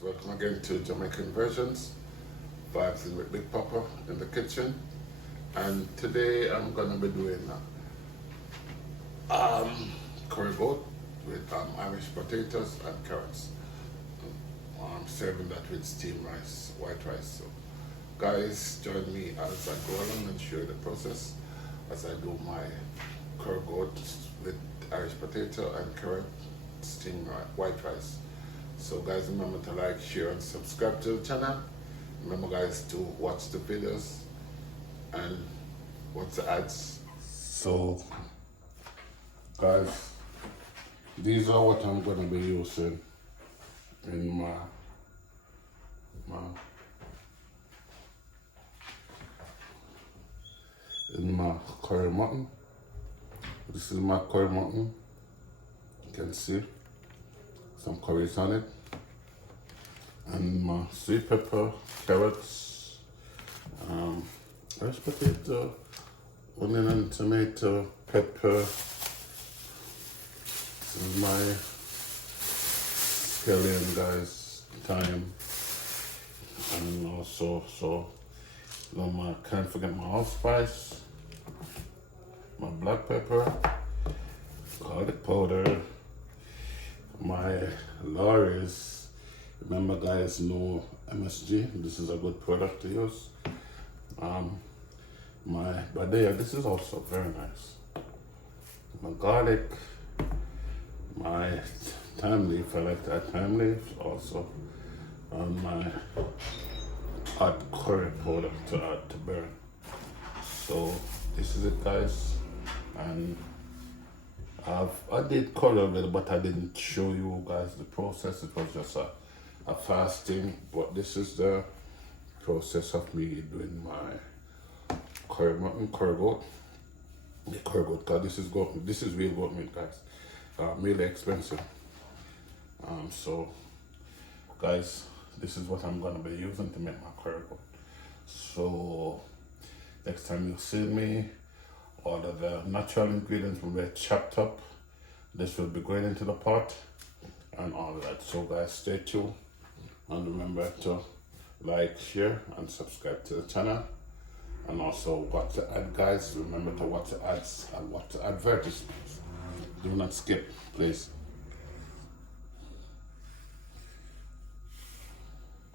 Welcome again to Jamaican Versions, Vibzing with Big Papa in the kitchen. And today I'm going to be doing curry goat with Irish potatoes and carrots. I'm serving that with steamed rice, white rice. So guys, join me as I go along and show you the process as I do my curry goat with Irish potato and carrot steamed white rice. So guys, remember to like, share and subscribe to the channel. Remember guys to watch the videos and watch the ads. So guys, these are what I'm going to be using in my curry mutton. This is my curry mutton. You can see some curries on it, and my sweet pepper, carrots, Irish potato, onion and tomato, pepper. This is my scallion, guys, thyme, and also can't forget my allspice, my black pepper, garlic powder, my Laurie's. Remember guys, no MSG. This is a good product to use. My badea, this is also very nice. My garlic, my thyme leaf, I like that thyme leaf also. And my hot curry powder to add to burn. So this is it guys, and I did color a little, but I didn't show you guys the process. It was just a fasting, but this is the process of me doing my curry mutton, curry goat. The curry goat, cause this is real goat meat, guys. Really expensive. So guys, this is what I'm gonna be using to make my curry goat. So next time you see me, all of the natural ingredients will be chopped up. This will be going into the pot and all of that. So guys, stay tuned and remember to like, share and subscribe to the channel, and also watch the ad guys. Remember to watch the ads and watch the advertisements. Do not skip, please.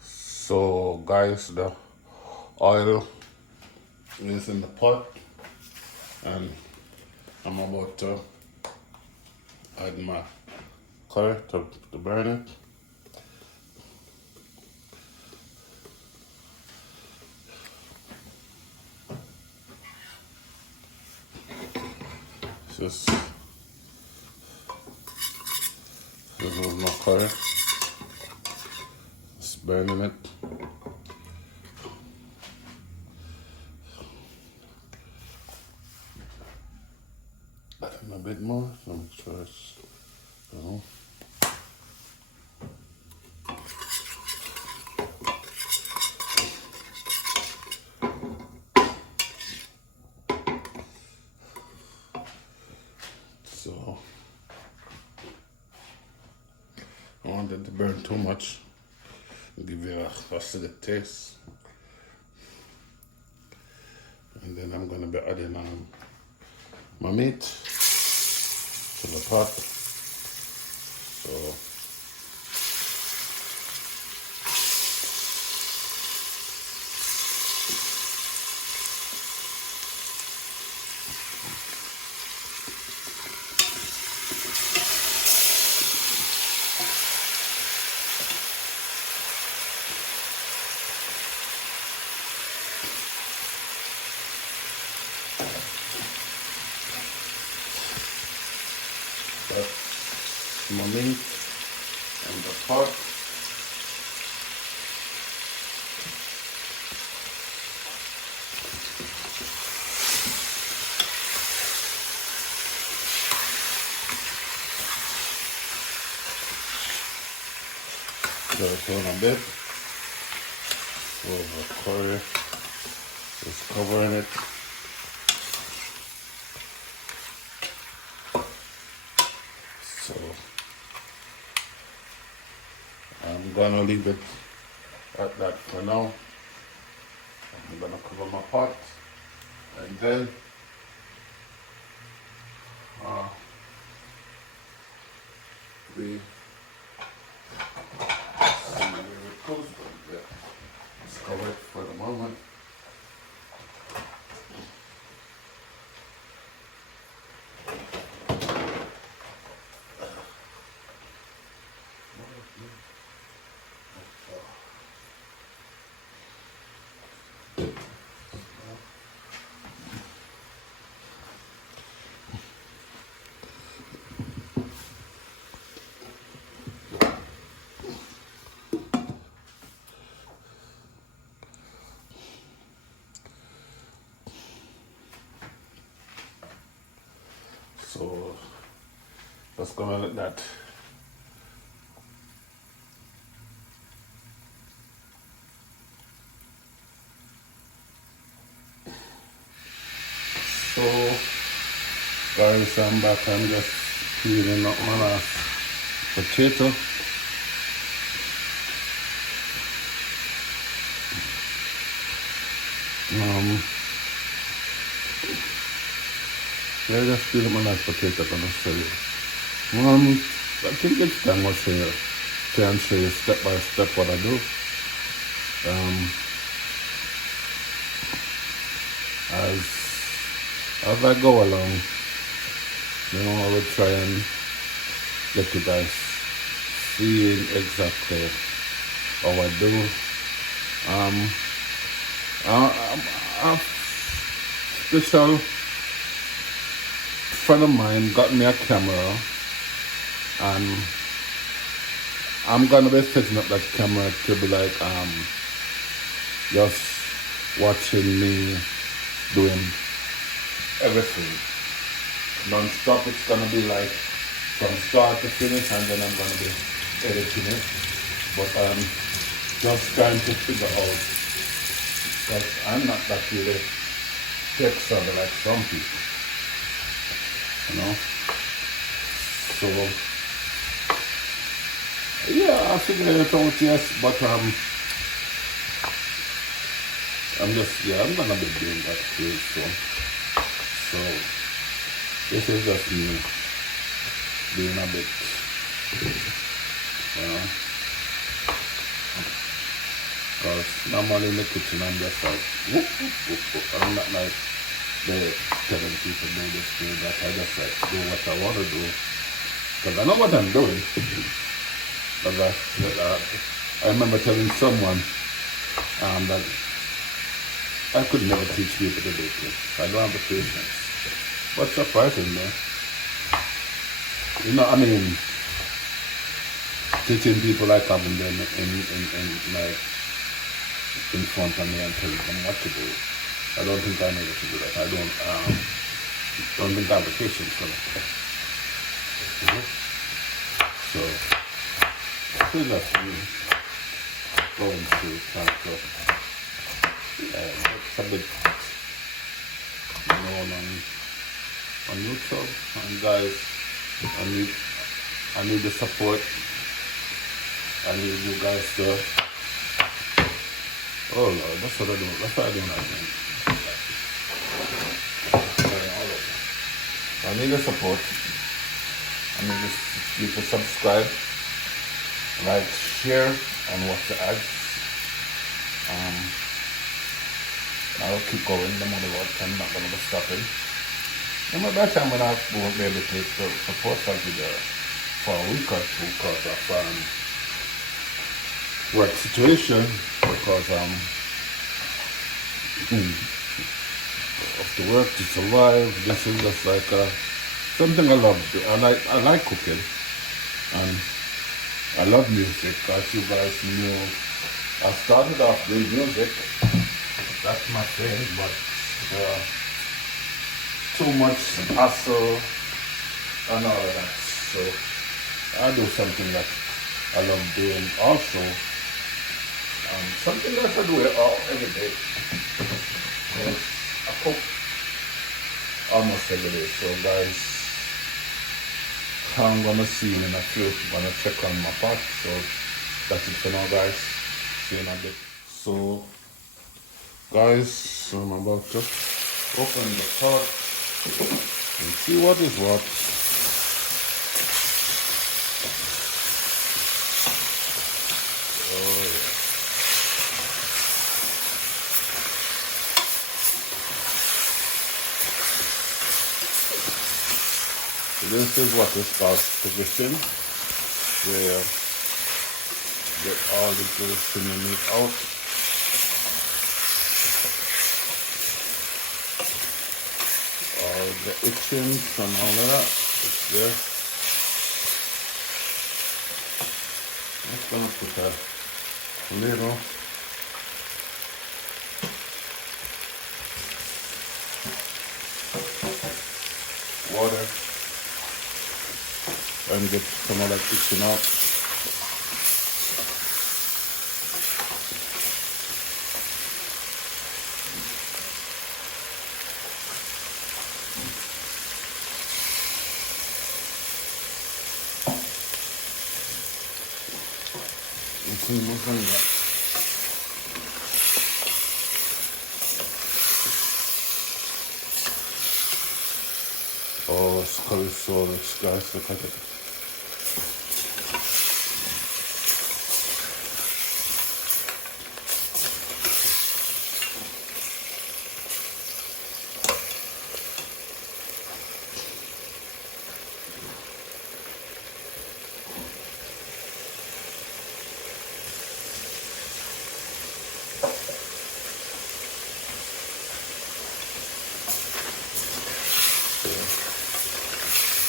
So guys, the oil is in the pot, and I'm about to add my curry to burn it. This is my curry. Just burning it. Adding a bit more, so make sure it's, So I don't want it to burn too much, give you a acidic taste. And then I'm gonna be adding my meat to the pot. So that's my meat and the pot. Turn a bit. So the curry is covering it. So I'm gonna leave it at that for now. I'm gonna cover my pot, and then we see where it goes from there. Let's cover it for the moment. So just gonna let that so guys, I'm back. I'm just peeling up my last potato. Yeah, just peeling my last potato, gonna show you. I think it's time I'll try and show you step by step what I do. As I go along, I will try and let you guys see exactly how I do. A special friend of mine got me a camera, and I'm gonna be setting up that camera to be like just watching me doing everything non-stop. It's gonna be like from start to finish, and then I'm gonna be editing it. But I'm just trying to figure out, because I'm not that really tech savvy like some people, So yeah, I figured it out, yes, but I'm gonna be doing that too. So this is just me being a bit, because normally in the kitchen I'm just like, whoop, whoop, whoop, whoop. I'm not like telling people do this, do that. I just like do what I want to do, because I know what I'm doing. But I remember telling someone that I could never teach people to do this. I don't have the patience. What's surprising though? Teaching people like having them in front of me and telling them what to do. I don't think I know what to do that. I don't think I have the patience for that. So this is just me going through trying to it's a bit known on YouTube, and guys, I need the support. I need you guys to, oh Lord, that's what I do. That's what I do now. I need the support. I need you to subscribe, like, share, and watch the ads. I'll keep going no matter what. I'm not going to be stopping. And by that time, I won't be able to post that video for a week or two because of work situation, because of the work to survive. This is just like something I love. I like cooking, and I love music. As you guys know, I started off doing music. That's my thing, but too much hassle and all of that. So I do something that I love doing also. Something that I do every day. I cook almost every day. So guys, I'm gonna see you in a few. I'm gonna check on my pot. So that's it for now, guys. See you in a bit. So, guys, I'm about to open the pot and see what is what. Oh yeah. So this is what is called position, where get all the juice in the meat out. All the itching and all of that, it's there. I'm just gonna put a little water and get some of that itching out. Oh, it's color so rich, guys. Look at it.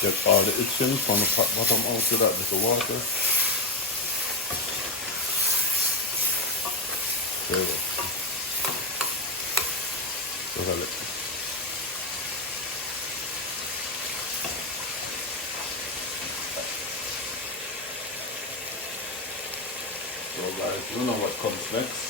Get all the itching from the bottom out to that with the water. There we go. Look at it. So guys, you know what comes next.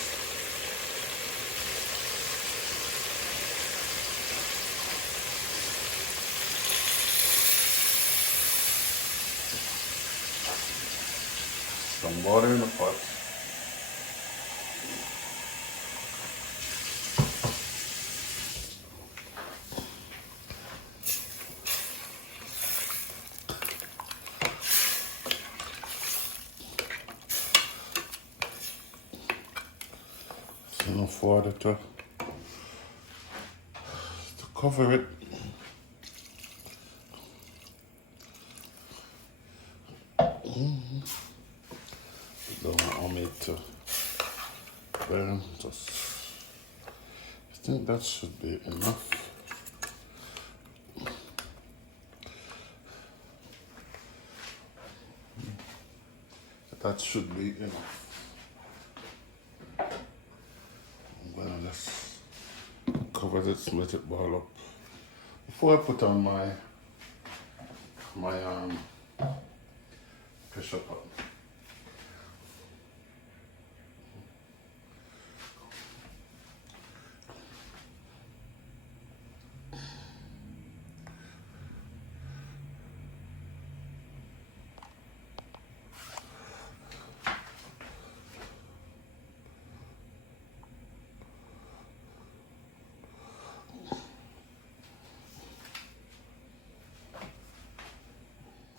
Some water in the pot. It's enough water to cover it. Don't want me to burn. Just, I think that should be enough. That should be enough. I'm gonna just cover this, let it boil up before I put on my pressure pot.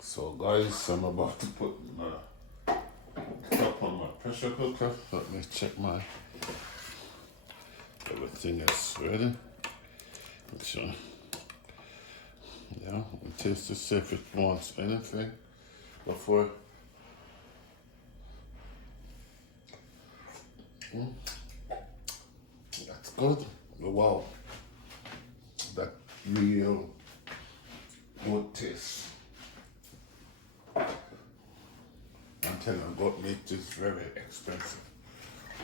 So guys, I'm about to put my top on my pressure cooker. Let me check everything is ready. Make sure. Yeah, and taste to see if it wants anything before. That's good. Wow, that real good taste. I'm telling you, goat meat is very expensive.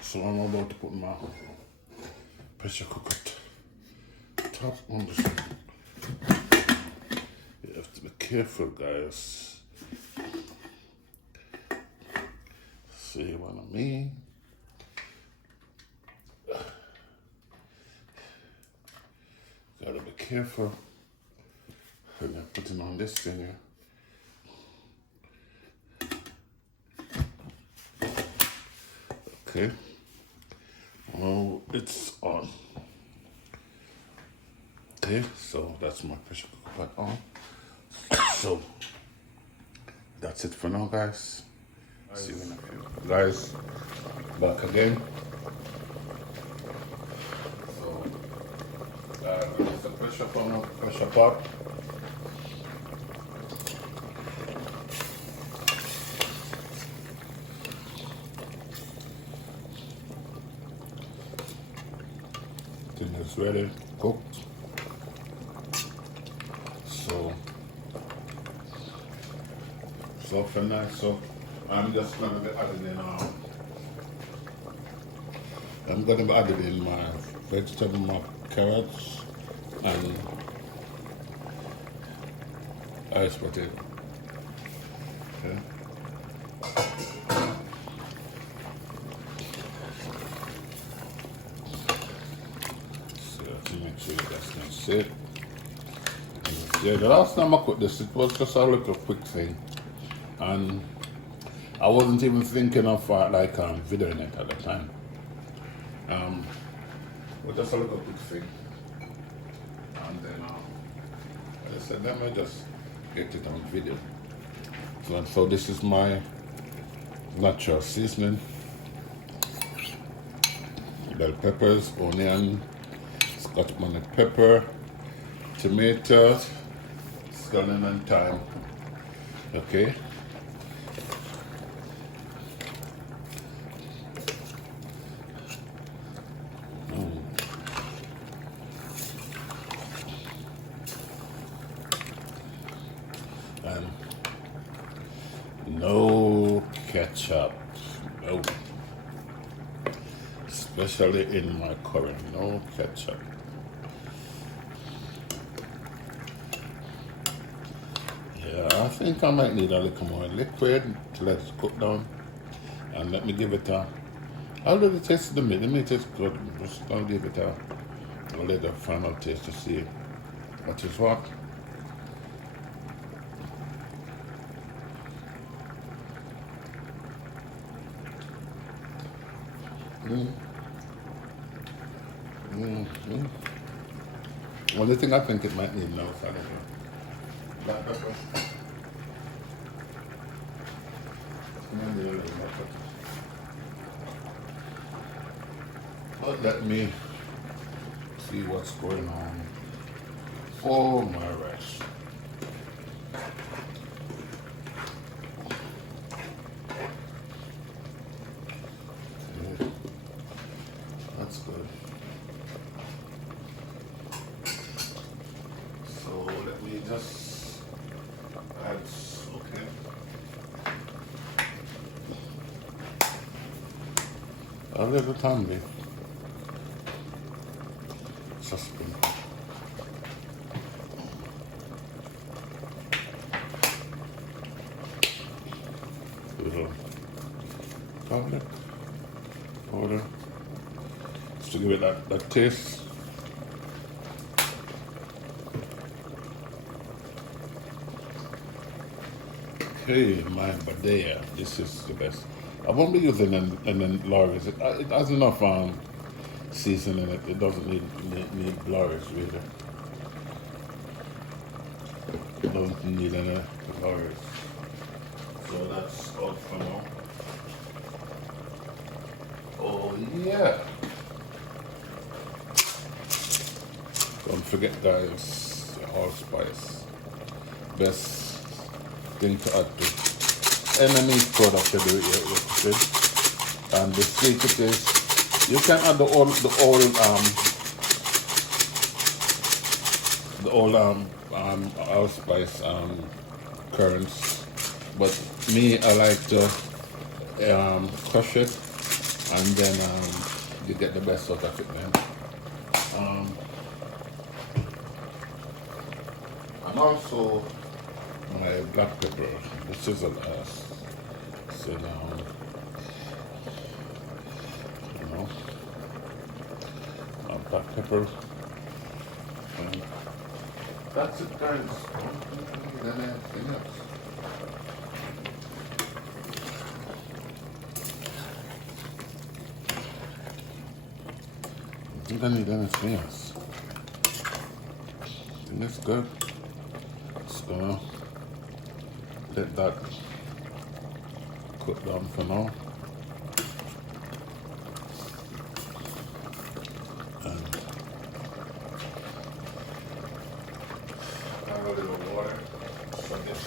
So I'm about to put my pressure cooker top on the stove. You have to be careful, guys. See what I mean? Gotta be careful when you're putting on this thing here. Okay. Oh, it's on. Okay, so that's my pressure cooker pot on. So that's it for now, guys. See you in a few. Guys, back again. So it's the pressure pot. Thing is ready, cooked. So for now, so I'm just gonna be adding in I'm gonna be adding in my vegetable, my carrots and ice potato. Okay. So to make sure that's gonna sit. Yeah, the last time I cooked this, it was just a little quick thing. And I wasn't even thinking of videoing it at the time. But just a little quick thing. And then I said, let me just get it on video. So this is my natural seasoning. Bell peppers, onion, Scotch bonnet pepper, tomatoes, scallion and thyme. Okay. And no ketchup, no, especially in my curry, no ketchup. Yeah, I think I might need a little more liquid to let it cook down, and let me give it I'll do the taste of the meat. The meat is good. I'm just gonna give it a little final taste to see what is what. Only thing I think it might need now is black pepper. Maybe a little black pepper. But let me see what's going on for my rice. Okay. That's good. So let me just add, okay. A little tambi. Suspend. Little garlic powder. Just to give it that taste. Okay, my badea. This is the best. I won't be using an Lorry's. It has enough seasoning in it. It doesn't need Lorry's really. It doesn't need any Lorry's. So that's all for now. Oh yeah. Don't forget, guys, allspice. Best thing to add to any meat product to do it with. And the secret is you can add the allspice kernels, but me, I like to crush it, and then you get the best out of it then. And also my black pepper. This is a last. Sit down. You know, my black pepper. And that's it, guys. Don't need anything else. You don't need anything else. And it's good. Just gonna let that cook down for now. And add a little water for this.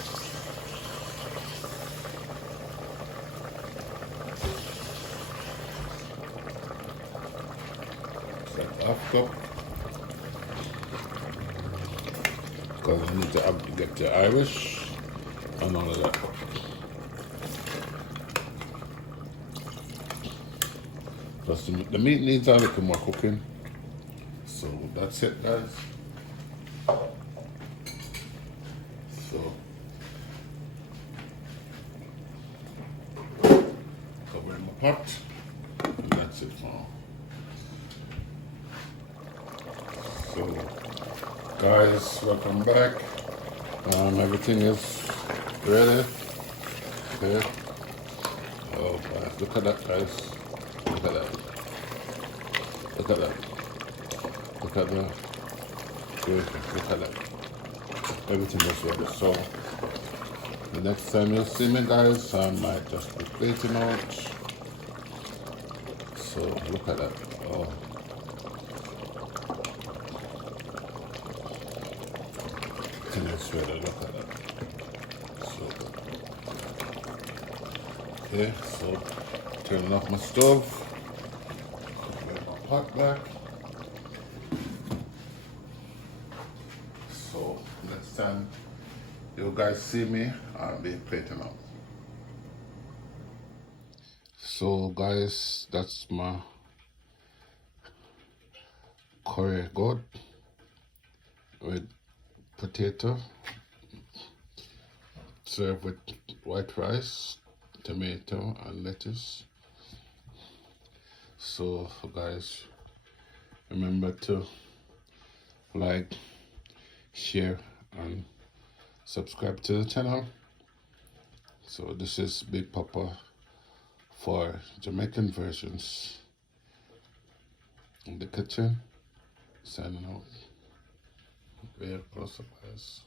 Half cup, because I need to get the Irish and all of that. Plus the meat needs a little more cooking. So that's it, guys. So cover in my pot, and that's it now. So, guys, welcome back. Everything is ready. Okay. Oh, guys, look at that, guys. Look at that. Look at that. Look at that. Look at that. Everything is ready. So, the next time you see me, guys, I might just be plating out. So, look at that. Oh. And it's ready, look at that. So good. Okay, so turning off my stove. Get my pot back. So next time you guys see me, I'll be plating up. So guys, that's my curry goat with potato, served with white rice, tomato and lettuce. So guys, remember to like, share and subscribe to the channel. So this is Big Papa for Jamaican Versions in the kitchen, signing out. Very close up, guys.